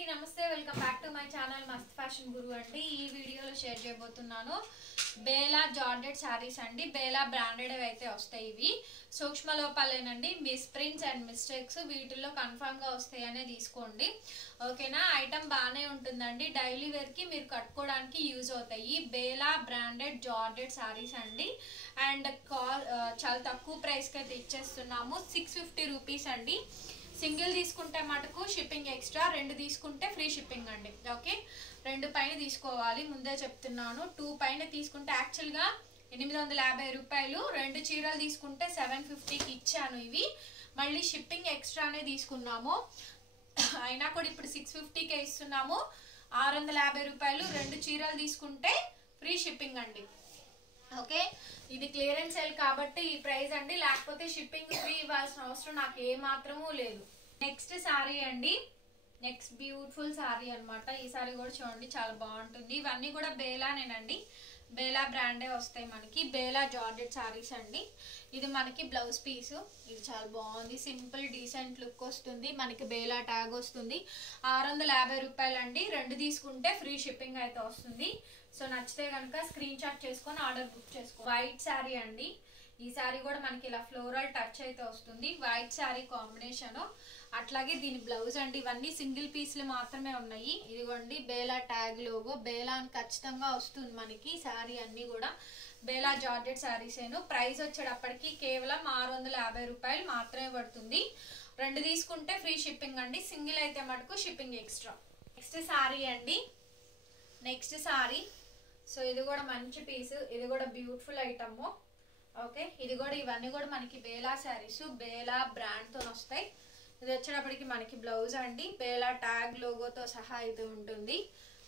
అండి నమస్తే welcome back to my channel మస్త్ ఫ్యాషన్ గురు అండి. ఈ వీడియోలో షేర్ చేయబోతున్నాను బేలా జార్జెట్ సారీస్ అండి. బేలా బ్రాండెడ్ అయితే వస్తాయి. ఇవి సూక్ష్మ లోపాలేనండి, మిస్ ప్రింట్స్ అండ్ మిస్టేక్స్ వీటిల్లో కన్ఫర్మ్ గా వస్తాయనే తీసుకోండి. ఓకేనా, ఐటమ్ బాగానే ఉంటుందండి. డైలీ వేర్ కి మీరు కట్టుకోవడానికి యూజ్ అవుతాయి. బేలా బ్రాండెడ్ జార్జెట్ సారీస్ అండి. అండ్ చాలా తక్కువ ప్రైస్ కి అయితే ఇచ్చేస్తున్నాము. 650 రూపీస్ అండి. సింగిల్ తీసుకుంటే మటుకు షిప్పింగ్ ఎక్స్ట్రా, రెండు తీసుకుంటే ఫ్రీ షిప్పింగ్ అండి. ఓకే, రెండు పైన తీసుకోవాలి, ముందే చెప్తున్నాను. 2 పైన తీసుకుంటే యాక్చువల్గా 850 రూపాయలు, రెండు చీరలు తీసుకుంటే 750కి ఇచ్చాను. ఇవి మళ్ళీ షిప్పింగ్ ఎక్స్ట్రానే తీసుకున్నాము, అయినా కూడా ఇప్పుడు 650కే ఇస్తున్నాము. 650 రూపాయలు, రెండు చీరలు తీసుకుంటే ఫ్రీ షిప్పింగ్ అండి. ఓకే, ఇది క్లియరెన్స్ సేల్ కాబట్టి ఈ ప్రైస్ అండి, లేకపోతే షిప్పింగ్ ఫ్రీ ఇవ్వాల్సిన అవసరం నాకు ఏ మాత్రమూ లేదు. నెక్స్ట్ సారీ అండి, నెక్స్ట్ బ్యూటిఫుల్ సారీ అనమాట. ఈ సారీ కూడా చూడండి, చాలా బాగుంటుంది. ఇవన్నీ కూడా బేలానేనండి, బేలా బ్రాండే వస్తాయి మనకి. బేలా జార్జెట్ సారీస్ అండి. ఇది మనకి బ్లౌజ్ పీసు, ఇది చాలా బాగుంది, సింపుల్ డీసెంట్ లుక్ వస్తుంది. మనకి బేలా ట్యాగ్ వస్తుంది. 650 రూపాయలు అండి, రెండు తీసుకుంటే ఫ్రీ షిప్పింగ్ అయితే వస్తుంది. సో నచ్చితే కనుక స్క్రీన్ షాట్ చేసుకొని ఆర్డర్ బుక్ చేసుకో. వైట్ శారీ అండి. ఈ శారీ కూడా మనకి ఇలా ఫ్లోరల్ టచ్ అయితే వస్తుంది. వైట్ శారీ కాంబినేషన్, అట్లాగే దీని బ్లౌజ్ అండి. ఇవన్నీ సింగిల్ పీస్లు మాత్రమే ఉన్నాయి. ఇదిగోండి బేలా ట్యాగ్ లోగో, బేలా అని ఖచ్చితంగా వస్తుంది మనకి. శారీ అన్ని కూడా బేలా జార్జెట్ శారీసేను. ప్రైస్ వచ్చేటప్పటికి కేవలం 650 రూపాయలు మాత్రమే పడుతుంది. రెండు తీసుకుంటే ఫ్రీ షిప్పింగ్ అండి, సింగిల్ అయితే మటుకు షిప్పింగ్ ఎక్స్ట్రా. నెక్స్ట్ శారీ అండి, నెక్స్ట్ శారీ. సో ఇది కూడా మంచి పీస్, ఇది కూడా బ్యూటిఫుల్ ఐటమ్. ఓకే, ఇది కూడా ఇవన్నీ కూడా మనకి బేలా శారీస్, బేలా బ్రాండ్ తో వస్తాయి. ఇది వచ్చేటప్పటికి మనకి బ్లౌజ్ అండి, బేలా ట్యాగ్ లోగోతో సహా అయితే ఉంటుంది.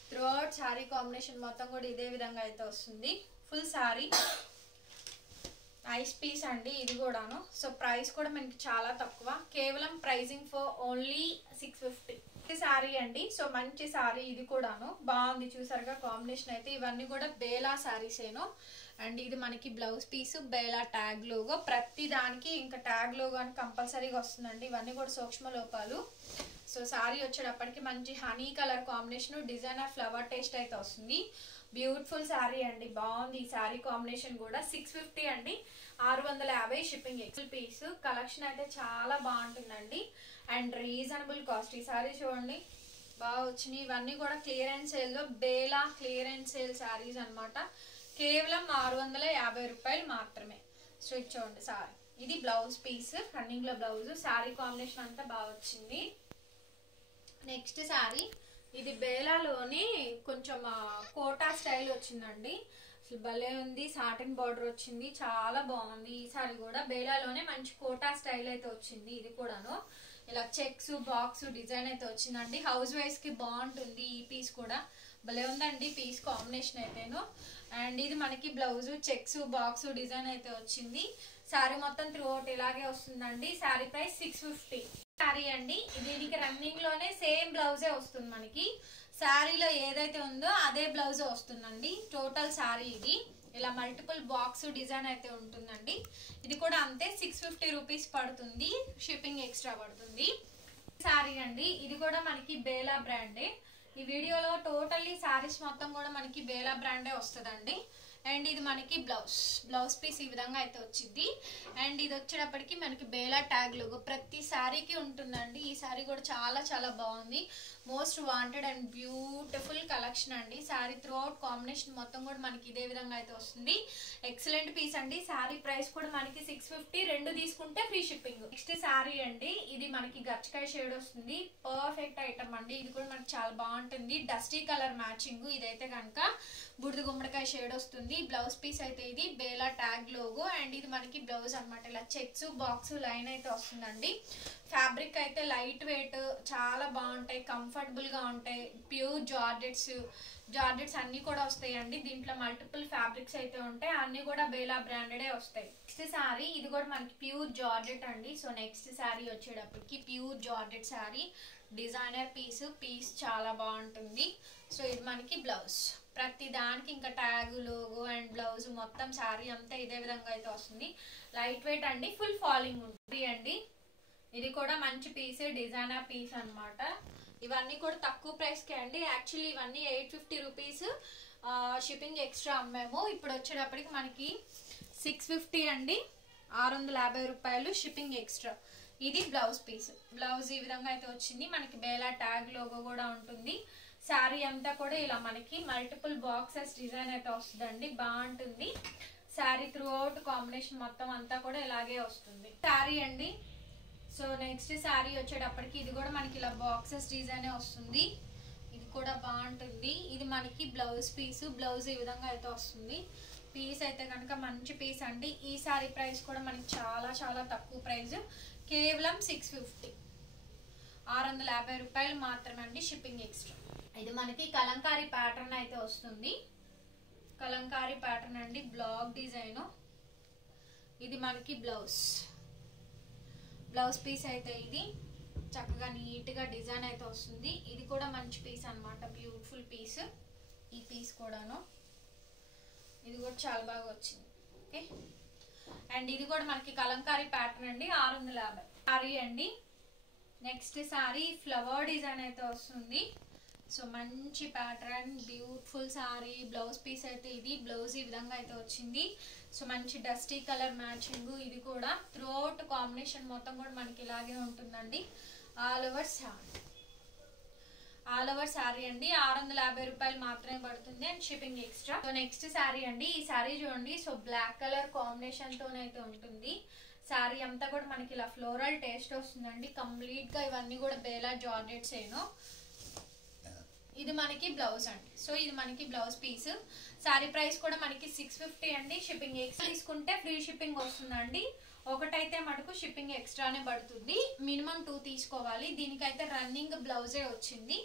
త్రూఅవుట్ శారీ కాంబినేషన్ మొత్తం కూడా ఇదే విధంగా అయితే వస్తుంది. ఫుల్ శారీ నైస్ పీస్ అండి ఇది కూడాను. సో ప్రైస్ కూడా మనకి చాలా తక్కువ, కేవలం ప్రైజింగ్ ఫర్ ఓన్లీ 650. శారీ అండి. సో మంచి శారీ, ఇది కూడాను బాగుంది, చూసారుగా కాంబినేషన్ అయితే. ఇవన్నీ కూడా బేలా శారీసేను. అండ్ ఇది మనకి blouse piece, Bela tag logo. ప్రతి దానికి ఇంకా ట్యాగ్ లోగో అని కంపల్సరీగా వస్తుందండి. ఇవన్నీ కూడా సూక్ష్మ లోపాలు. సో శారీ వచ్చేటప్పటికి మంచి honey colour combination, designer flower taste అయితే వస్తుంది. బ్యూటిఫుల్ శారీ అండి, బాగుంది ఈ శారీ కాంబినేషన్ కూడా. 650 అండి, 650 షిప్పింగ్ ఎక్సెల్ పీస్. కలెక్షన్ అయితే చాలా బాగుంటుందండి అండ్ రీజనబుల్ కాస్ట్. ఈ శారీ చూడండి బాగా వచ్చినాయి. ఇవన్నీ కూడా క్లియరెన్స్ సేల్ లో బేలా క్లియరెన్స్ సేల్ శారీస్ అనమాట. కేవలం 650 రూపాయలు మాత్రమే. సో ఇది చూడండి సారీ, ఇది బ్లౌజ్ పీస్, రన్నింగ్ లో బ్లౌజ్. శారీ కాంబినేషన్ అంతా బాగా వచ్చింది. నెక్స్ట్ శారీ, ఇది బేలాలోని కొంచెం కోటా స్టైల్ వచ్చిందండి. అసలు భలే ఉంది, సాటిన్ బార్డర్ వచ్చింది, చాలా బాగుంది. ఈ సారీ కూడా బేలాలోనే మంచి కోటా స్టైల్ అయితే వచ్చింది. ఇది కూడాను ఇలా చెక్స్ బాక్స్ డిజైన్ అయితే వచ్చిందండి. హౌస్ వైఫ్ కి బాగుంటుంది. ఈ పీస్ కూడా భలే ఉందండి పీస్ కాంబినేషన్ అయితేను. అండ్ ఇది మనకి బ్లౌజ్, చెక్స్ బాక్స్ డిజైన్ అయితే వచ్చింది. శారీ మొత్తం త్రూఅవుట్ ఇలాగే వస్తుందండి. శారీ ప్రైస్ 650. శారీ అండి, దీనికి రన్నింగ్ లోనే సేమ్ బ్లౌజే వస్తుంది మనకి. శారీలో ఏదైతే ఉందో అదే బ్లౌజ్ వస్తుందండి. టోటల్ శారీ ఇది ఇలా మల్టిపుల్ బాక్స్ డిజైన్ అయితే ఉంటుందండి. ఇది కూడా అంతే 650 రూపీస్ పడుతుంది, షిప్పింగ్ ఎక్స్ట్రా పడుతుంది. శారీ అండి, ఇది కూడా మనకి బేలా బ్రాండే. ఈ వీడియోలో టోటల్లీ శారీస్ మొత్తం కూడా మనకి బేలా బ్రాండే వస్తుందండి. అండ్ ఇది మనకి బ్లౌజ్ పీస్ ఈ విధంగా అయితే వచ్చింది. అండ్ ఇది వచ్చేటప్పటికి మనకి బేలా ట్యాగ్ లోగో ప్రతి శారీకి ఉంటుందండి. ఈ శారీ కూడా చాలా చాలా బాగుంది, most wanted and beautiful collection అండి. శారీ త్రూఅవుట్ కాంబినేషన్ మొత్తం కూడా మనకి ఇదే విధంగా అయితే వస్తుంది. ఎక్సలెంట్ పీస్ అండి. శారీ ప్రైస్ కూడా మనకి 650, రెండు తీసుకుంటే ఫ్రీ షిప్పింగ్. నెక్స్ట్ శారీ అండి, ఇది మనకి గచ్చకాయ షేడ్ వస్తుంది. పర్ఫెక్ట్ ఐటమ్ అండి, ఇది కూడా మనకి చాలా బాగుంటుంది. Dusty colour matching. ఇదైతే కనుక బుడిద గుమ్మడికాయ షేడ్ వస్తుంది. బ్లౌజ్ పీస్ అయితే ఇది బేలా ట్యాగ్ లోగో. అండ్ ఇది మనకి బ్లౌజ్ అనమాట. ఇలా చెక్స్ బాక్స్ లైన్ అయితే వస్తుందండి. ఫ్యాబ్రిక్ అయితే లైట్ వెయిట్, చాలా బాగుంటాయి, కంఫర్టబుల్ గా ఉంటాయి. ప్యూర్ జార్జెట్స్ అన్ని కూడా వస్తాయండి. దీంట్లో మల్టిపుల్ ఫ్యాబ్రిక్స్ అయితే ఉంటాయి, అన్ని కూడా బేలా బ్రాండెడే వస్తాయి. నెక్స్ట్ శారీ, ఇది కూడా మనకి ప్యూర్ జార్జెట్ అండి. సో నెక్స్ట్ శారీ వచ్చేటప్పటికి pure georgette sari, designer piece చాలా బాగుంటుంది. సో ఇది మనకి బ్లౌజ్. ప్రతి దానికి ఇంకా ట్యాగ్ లోగో అండ్ బ్లౌజ్ మొత్తం శారీ అంతా ఇదే విధంగా అయితే వస్తుంది. లైట్ వెయిట్ అండి, ఫుల్ ఫాలింగ్ ఉంటుంది అండి. ఇది కూడా మంచి పీస్, డిజైనర్ పీస్ అనమాట. ఇవన్నీ కూడా తక్కువ ప్రైస్కే అండి. యాక్చువల్లీ ఇవన్నీ 850 రూపీస్ షిప్పింగ్ ఎక్స్ట్రా అమ్మాము. ఇప్పుడు వచ్చేటప్పటికి మనకి 650 అండి, 650 రూపాయలు షిప్పింగ్ ఎక్స్ట్రా. ఇది బ్లౌజ్ పీస్. బ్లౌజ్ ఈ విధంగా అయితే వచ్చింది. మనకి బేలా ట్యాగ్ లోగో కూడా ఉంటుంది. శారీ అంతా కూడా ఇలా మనకి మల్టిపుల్ బాక్సెస్ డిజైన్ అయితే వస్తుందండి. బాగుంటుంది శారీ. త్రూ అవుట్ కాంబినేషన్ మొత్తం అంతా కూడా ఇలాగే వస్తుంది శారీ అండి. సో నెక్స్ట్ శారీ వచ్చేటప్పటికి ఇది కూడా మనకి ఇలా బాక్సెస్ డిజైన్ వస్తుంది. ఇది కూడా బాగుంటుంది. ఇది మనకి బ్లౌజ్ పీస్. బ్లౌజ్ ఈ విధంగా అయితే వస్తుంది. పీస్ అయితే కనుక మంచి పీస్ అండి. ఈ శారీ ప్రైస్ కూడా మనకి చాలా చాలా తక్కువ ప్రైస్, కేవలం 650, 650 రూపాయలు మాత్రమే అండి షిప్పింగ్ ఎక్స్ట్రా. ఇది మనకి కలంకారీ ప్యాటర్న్ అయితే వస్తుంది. కలంకారీ ప్యాటర్న్ అండి, బ్లాక్ డిజైన్. ఇది మనకి బ్లౌజ్ పీస్ అయితే ఇది చక్కగా నీట్గా డిజైన్ అయితే వస్తుంది. ఇది కూడా మంచి పీస్ అన్నమాట, బ్యూటిఫుల్ పీస్. ఈ పీస్ కూడాను ఇది కూడా చాలా బాగా వచ్చింది. ఓకే, అండ్ ఇది కూడా మనకి కలంకారీ ప్యాటర్న్ అండి, 650 శారీ అండి. నెక్స్ట్ శారీ ఫ్లవర్ డిజైన్ అయితే వస్తుంది. సో మంచి pattern, beautiful sari. Blouse piece అయితే ఇది. బ్లౌజ్ ఈ విధంగా అయితే వచ్చింది. సో మంచి డస్టీ కలర్ మ్యాచింగ్. ఇది కూడా త్రూ అవుట్ కాంబినేషన్ మొత్తం కూడా మనకి ఇలాగే ఉంటుందండి. ఆల్ ఓవర్ శారీ అండి, 650 రూపాయలు మాత్రమే పడుతుంది and shipping extra. So next sari అండి. ఈ శారీ చూడండి. సో బ్లాక్ కలర్ కాంబినేషన్ తోనైతే ఉంటుంది. శారీ అంతా కూడా మనకి ఇలా ఫ్లోరల్ టేస్ట్ వస్తుందండి. కంప్లీట్ గా ఇవన్నీ కూడా బేలా జార్జెట్స్ ఏనో. ఇది మనకి బ్లౌజ్ అండి. సో ఇది మనకి బ్లౌజ్ పీస్. శారీ ప్రైస్ కూడా మనకి 650 అండి. షిప్పింగ్ ఎక్స్ట్రా తీసుకుంటే ఫ్రీ షిప్పింగ్ వస్తుందండి. ఒకటైతే మనకు షిప్పింగ్ ఎక్స్ట్రానే పడుతుంది. మినిమం 2 తీసుకోవాలి. దీనికైతే రన్నింగ్ బ్లౌజే వచ్చింది.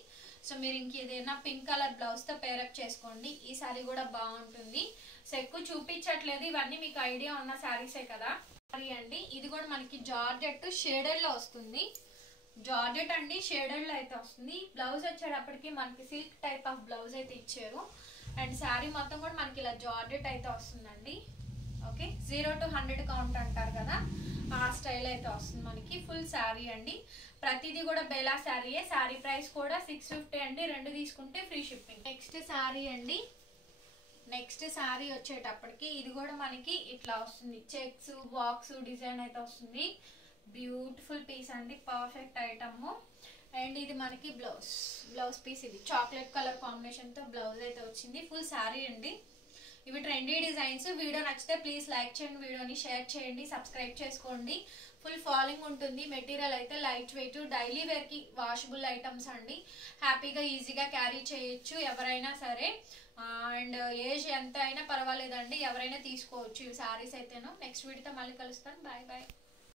సో మీరు ఇంకేదైనా పింక్ కలర్ బ్లౌజ్ తో పేరప్ చేసుకోండి. ఈ శారీ కూడా బాగుంటుంది. సో ఎక్కువ చూపించట్లేదు, ఇవన్నీ మీకు ఐడియా ఉన్న శారీసే కదా. శారీ అండి. ఇది కూడా మనకి జార్జెట్ షేడెడ్ లో వస్తుంది. జార్జెట్ అండి, షేడెడ్ లో అయితే వస్తుంది. బ్లౌజ్ వచ్చేటప్పటికి మనకి సిల్క్ టైప్ ఆఫ్ బ్లౌజ్ అయితే ఇచ్చారు. అండ్ శారీ మొత్తం కూడా మనకి ఇలా జార్జెట్ అయితే వస్తుందండి. ఓకే, 0 to 100 కౌంట్ అంటారు కదా, ఆ స్టైల్ అయితే వస్తుంది మనకి. ఫుల్ శారీ అండి. ప్రతిదీ కూడా బేలా శారీయే. శారీ ప్రైస్ కూడా 650 అండి. 2 తీసుకుంటే ఫ్రీ షిప్పింగ్. నెక్స్ట్ శారీ అండి. నెక్స్ట్ శారీ వచ్చేటప్పటికి ఇది కూడా మనకి ఇట్లా వస్తుంది. చెక్స్ బాక్స్ డిజైన్ అయితే వస్తుంది. బ్యూటిఫుల్ పీస్ అండి, పర్ఫెక్ట్ ఐటమ్. అండ్ ఇది మనకి బ్లౌజ్ పీస్. ఇది చాక్లెట్ కలర్ కాంబినేషన్ తో బ్లౌజ్ అయితే వచ్చింది. ఫుల్ శారీ అండి. ఇవి ట్రెండీ డిజైన్స్. వీడియో నచ్చితే ప్లీజ్ లైక్ చేయండి, వీడియోని షేర్ చేయండి, సబ్స్క్రైబ్ చేసుకోండి. ఫుల్ ఫాలింగ్ ఉంటుంది. మెటీరియల్ అయితే లైట్ వెయిట్, డైలీ వేర్ కి వాషబుల్ ఐటమ్స్ అండి. హ్యాపీగా ఈజీగా క్యారీ చేయొచ్చు ఎవరైనా సరే. అండ్ ఏజ్ ఎంత అయినా పర్వాలేదండి, ఎవరైనా తీసుకోవచ్చు ఈ శారీస్ అయితేను. నెక్స్ట్ వీడియోతో మళ్ళీ కలుస్తాను. Bye bye.